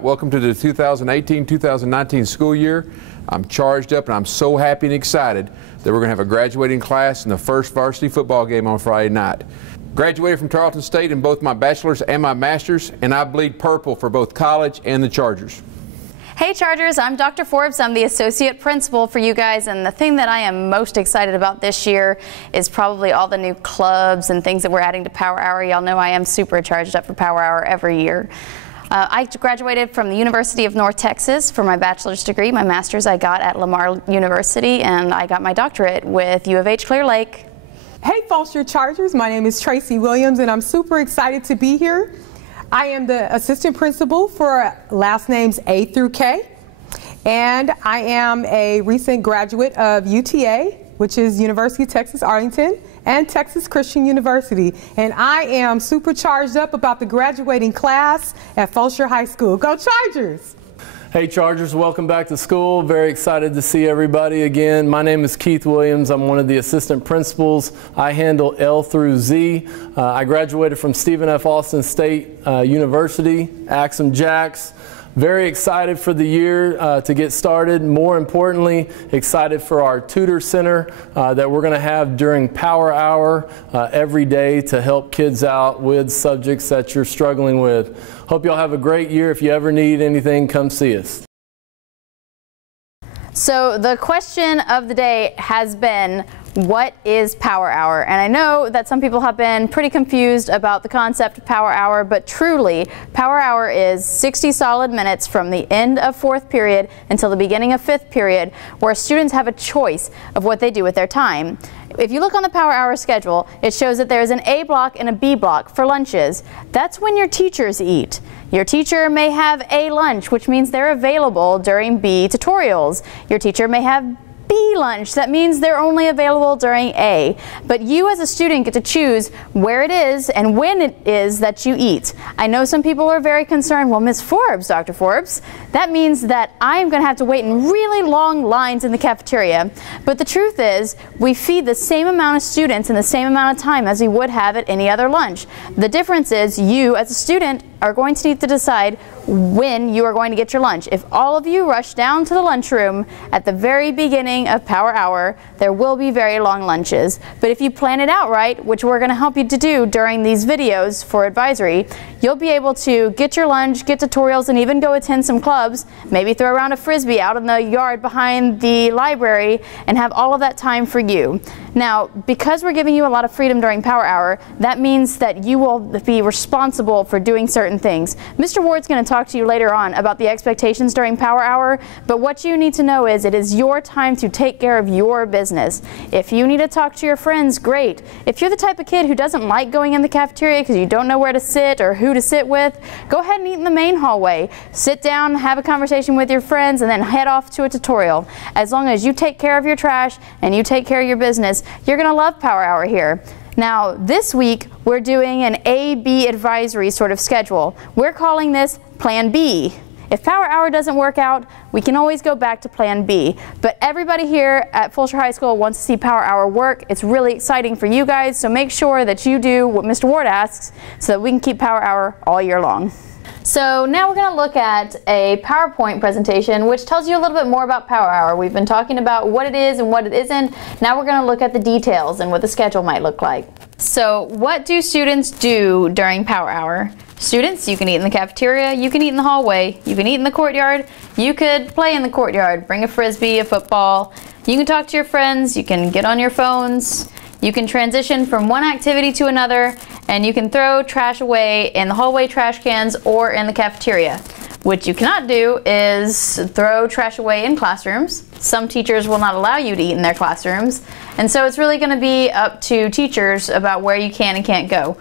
Welcome to the 2018-2019 school year. I'm charged up and I'm so happy and excited that we're going to have a graduating class and the first varsity football game on Friday night. Graduated from Tarleton State in both my bachelor's and my master's, and I bleed purple for both college and the Chargers. Hey Chargers, I'm Dr. Forbes. I'm the associate principal for you guys, and the thing that I am most excited about this year is probably all the new clubs and things that we're adding to Power Hour. Y'all know I am super charged up for Power Hour every year. I graduated from the University of North Texas for my bachelor's degree. My master's I got at Lamar University, and I got my doctorate with U of H Clear Lake. Hey Falster Chargers, my name is Tracy Williams, and I'm super excited to be here. I am the assistant principal for last names A through K, and I am a recent graduate of UTA, which is University of Texas Arlington, and Texas Christian University. And I am super charged up about the graduating class at Falster High School. Go Chargers! Hey Chargers, welcome back to school. Very excited to see everybody again. My name is Keith Williams. I'm one of the assistant principals. I handle L through Z. I graduated from Stephen F. Austin State University, Axum Jacks. Very excited for the year to get started. More importantly, excited for our tutor center that we're going to have during Power Hour every day to help kids out with subjects that you're struggling with. Hope y'all have a great year. If you ever need anything, come see us. So the question of the day has been, what is Power Hour? And I know that some people have been pretty confused about the concept of Power Hour, but truly, Power Hour is 60 solid minutes from the end of fourth period until the beginning of fifth period, where students have a choice of what they do with their time. If you look on the Power Hour schedule, it shows that there's an A block and a B block for lunches. That's when your teachers eat. Your teacher may have A lunch, which means they're available during B tutorials. Your teacher may have B lunch. That means they're only available during A. But you as a student get to choose where it is and when it is that you eat. I know some people are very concerned, well, Ms. Forbes, Dr. Forbes, that means that I'm going to have to wait in really long lines in the cafeteria. But the truth is, we feed the same amount of students in the same amount of time as we would have at any other lunch. The difference is you as a student are going to need to decide when you are going to get your lunch. If all of you rush down to the lunchroom at the very beginning of Power Hour, there will be very long lunches. But if you plan it out right, which we're going to help you to do during these videos for advisory, you'll be able to get your lunch, get tutorials, and even go attend some clubs, maybe throw around a Frisbee out in the yard behind the library, and have all of that time for you. Now, because we're giving you a lot of freedom during Power Hour, that means that you will be responsible for doing certain things. Mr. Ward's going to talk to you later on about the expectations during Power Hour, but what you need to know is it is your time to take care of your business. If you need to talk to your friends, great. If you're the type of kid who doesn't like going in the cafeteria because you don't know where to sit or who to sit with, go ahead and eat in the main hallway. Sit down, have a conversation with your friends, and then head off to a tutorial. As long as you take care of your trash and you take care of your business, you're going to love Power Hour here. Now, this week, we're doing an A-B advisory sort of schedule. We're calling this Plan B. If Power Hour doesn't work out, we can always go back to Plan B. But everybody here at Falster High School wants to see Power Hour work. It's really exciting for you guys, so make sure that you do what Mr. Ward asks so that we can keep Power Hour all year long. So now we're going to look at a PowerPoint presentation which tells you a little bit more about Power Hour. We've been talking about what it is and what it isn't. Now we're going to look at the details and what the schedule might look like. So what do students do during Power Hour? Students, you can eat in the cafeteria, you can eat in the hallway, you can eat in the courtyard, you could play in the courtyard, bring a Frisbee, a football, you can talk to your friends, you can get on your phones, you can transition from one activity to another, and you can throw trash away in the hallway trash cans or in the cafeteria. What you cannot do is throw trash away in classrooms. Some teachers will not allow you to eat in their classrooms, and so it's really going to be up to teachers about where you can and can't go.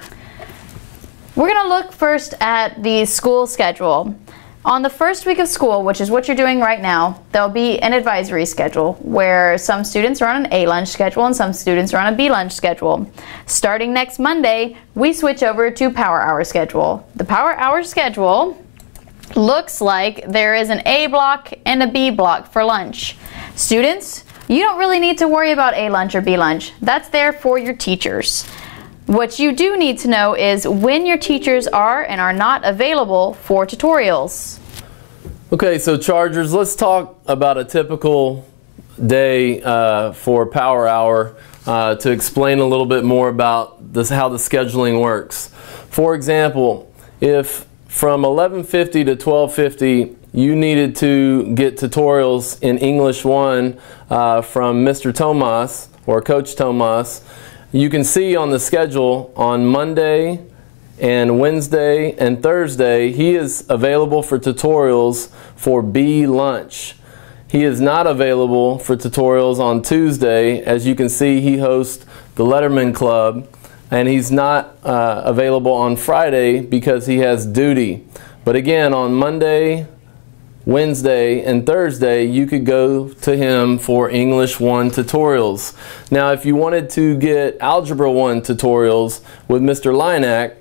We're going to look first at the school schedule. On the first week of school, which is what you're doing right now, there'll be an advisory schedule where some students are on an A lunch schedule and some students are on a B lunch schedule. Starting next Monday, we switch over to Power Hour schedule. The Power Hour schedule looks like there is an A block and a B block for lunch. Students, you don't really need to worry about A lunch or B lunch. That's there for your teachers. What you do need to know is when your teachers are and are not available for tutorials. Okay, so Chargers, let's talk about a typical day for Power Hour to explain a little bit more about this, how the scheduling works. For example, if from 11:50 to 12:50 you needed to get tutorials in English 1 from Mr. Tomas or Coach Tomas, you can see on the schedule on Monday and Wednesday and Thursday he is available for tutorials for B lunch. He is not available for tutorials on Tuesday. As you can see, he hosts the Letterman Club, and he's not available on Friday because he has duty. But again, on Monday, Wednesday, and Thursday, you could go to him for English 1 tutorials. Now, if you wanted to get Algebra 1 tutorials with Mr. Linak,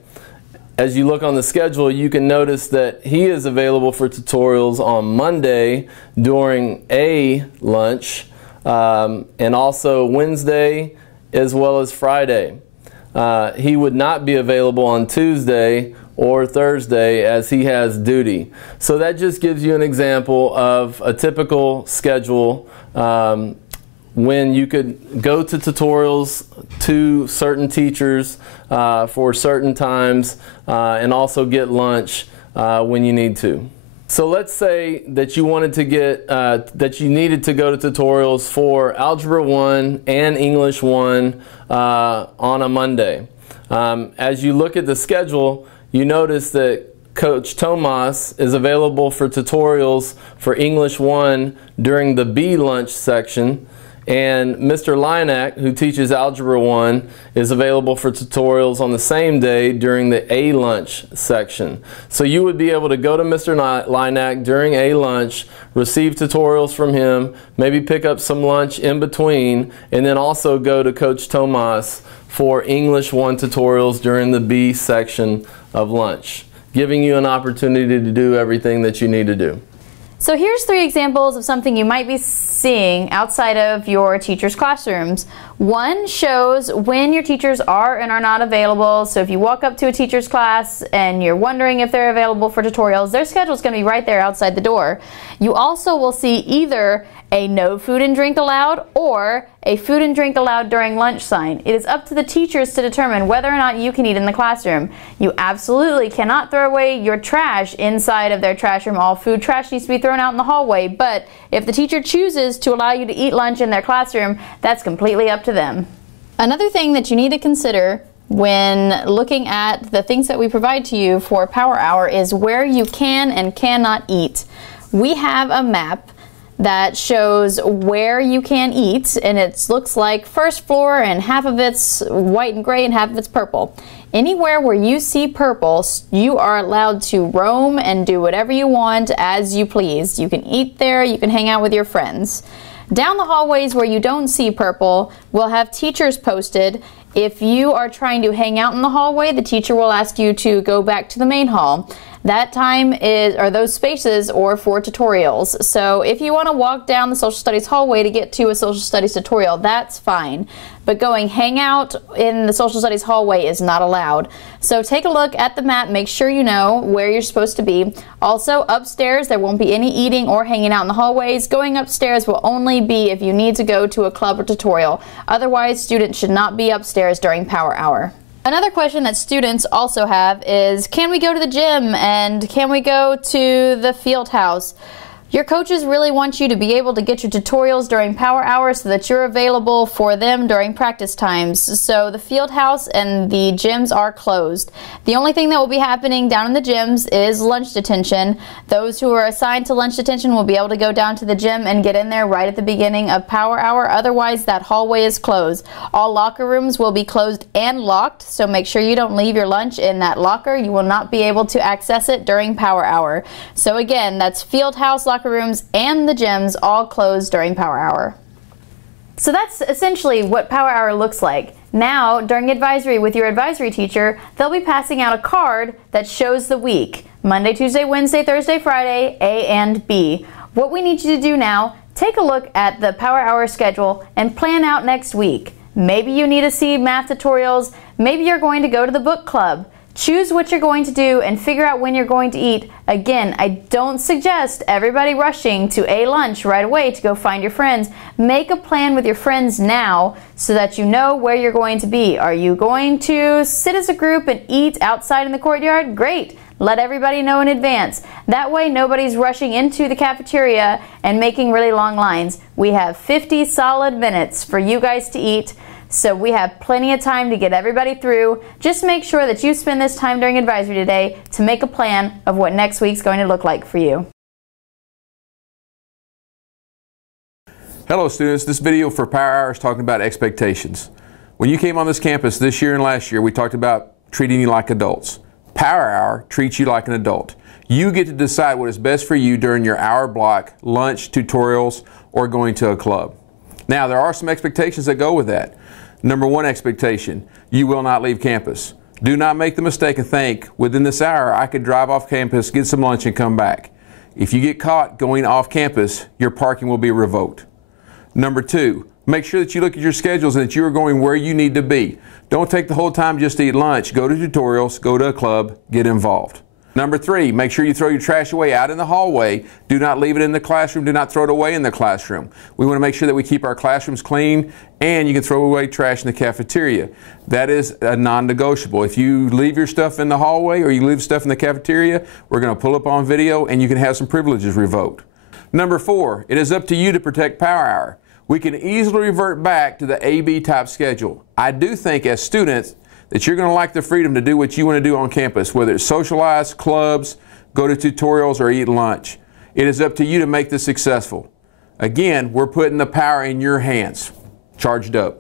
as you look on the schedule, you can notice that he is available for tutorials on Monday during A lunch, and also Wednesday as well as Friday. He would not be available on Tuesday or Thursday as he has duty. So that just gives you an example of a typical schedule when you could go to tutorials to certain teachers for certain times and also get lunch when you need to. So let's say that you wanted to get that you needed to go to tutorials for Algebra 1 and English 1 on a Monday. As you look at the schedule, you notice that Coach Tomas is available for tutorials for English 1 during the B lunch section, and Mr. Linak, who teaches Algebra 1, is available for tutorials on the same day during the A lunch section. So you would be able to go to Mr. Linak during A lunch, receive tutorials from him, maybe pick up some lunch in between, and then also go to Coach Tomas for English 1 tutorials during the B section of lunch, giving you an opportunity to do everything that you need to do. So here's 3 examples of something you might be seeing outside of your teachers' classrooms. One shows when your teachers are and are not available. So if you walk up to a teacher's class and you're wondering if they're available for tutorials, their schedule is going to be right there outside the door. You also will see either a no food and drink allowed or a food and drink allowed during lunch sign. It is up to the teachers to determine whether or not you can eat in the classroom. You absolutely cannot throw away your trash inside of their trash room. All food trash needs to be thrown out in the hallway, but if the teacher chooses to allow you to eat lunch in their classroom, that's completely up to them. Another thing that you need to consider when looking at the things that we provide to you for Power Hour is where you can and cannot eat. We have a map that shows where you can eat, and it looks like first floor, and half of it's white and gray and half of it's purple. Anywhere where you see purple, you are allowed to roam and do whatever you want as you please. You can eat there, you can hang out with your friends. Down the hallways where you don't see purple, we'll have teachers posted. If you are trying to hang out in the hallway, the teacher will ask you to go back to the main hall. That time is, or those spaces, are for tutorials. So if you want to walk down the social studies hallway to get to a social studies tutorial, that's fine. But going hang out in the social studies hallway is not allowed. So take a look at the map, make sure you know where you're supposed to be. Also, upstairs there won't be any eating or hanging out in the hallways. Going upstairs will only be if you need to go to a club or tutorial. Otherwise, students should not be upstairs during Power Hour. Another question that students also have is, can we go to the gym and can we go to the field house? Your coaches really want you to be able to get your tutorials during Power Hour so that you're available for them during practice times. So the field house and the gyms are closed. The only thing that will be happening down in the gyms is lunch detention. Those who are assigned to lunch detention will be able to go down to the gym and get in there right at the beginning of Power Hour. Otherwise, that hallway is closed. All locker rooms will be closed and locked, so make sure you don't leave your lunch in that locker. You will not be able to access it during Power Hour. So again, that's field house, locker rooms, and the gyms all closed during Power Hour. So that's essentially what Power Hour looks like. Now, during advisory with your advisory teacher, they'll be passing out a card that shows the week. Monday, Tuesday, Wednesday, Thursday, Friday, A and B. What we need you to do now, take a look at the Power Hour schedule and plan out next week. Maybe you need to see math tutorials, maybe you're going to go to the book club. Choose what you're going to do and figure out when you're going to eat. Again, I don't suggest everybody rushing to a lunch right away to go find your friends. Make a plan with your friends now so that you know where you're going to be. Are you going to sit as a group and eat outside in the courtyard? Great. Let everybody know in advance. That way nobody's rushing into the cafeteria and making really long lines. We have 50 solid minutes for you guys to eat. So we have plenty of time to get everybody through. Just make sure that you spend this time during advisory today to make a plan of what next week's going to look like for you. Hello students, this video for Power Hour is talking about expectations. When you came on this campus this year and last year, we talked about treating you like adults. Power Hour treats you like an adult. You get to decide what is best for you during your hour block, lunch, tutorials, or going to a club. Now, there are some expectations that go with that. Number one expectation, you will not leave campus. Do not make the mistake and think, within this hour, I could drive off campus, get some lunch, and come back. If you get caught going off campus, your parking will be revoked. Number two, make sure that you look at your schedules and that you are going where you need to be. Don't take the whole time just to eat lunch. Go to tutorials, go to a club, get involved. Number three, make sure you throw your trash away out in the hallway. Do not leave it in the classroom. Do not throw it away in the classroom. We want to make sure that we keep our classrooms clean, and you can throw away trash in the cafeteria. That is a non-negotiable. If you leave your stuff in the hallway or you leave stuff in the cafeteria, we're going to pull up on video and you can have some privileges revoked. Number four, it is up to you to protect Power Hour. We can easily revert back to the AB type schedule. I do think as students that you're going to like the freedom to do what you want to do on campus, whether it's socialize, clubs, go to tutorials, or eat lunch. It is up to you to make this successful. Again, we're putting the power in your hands. Charged up.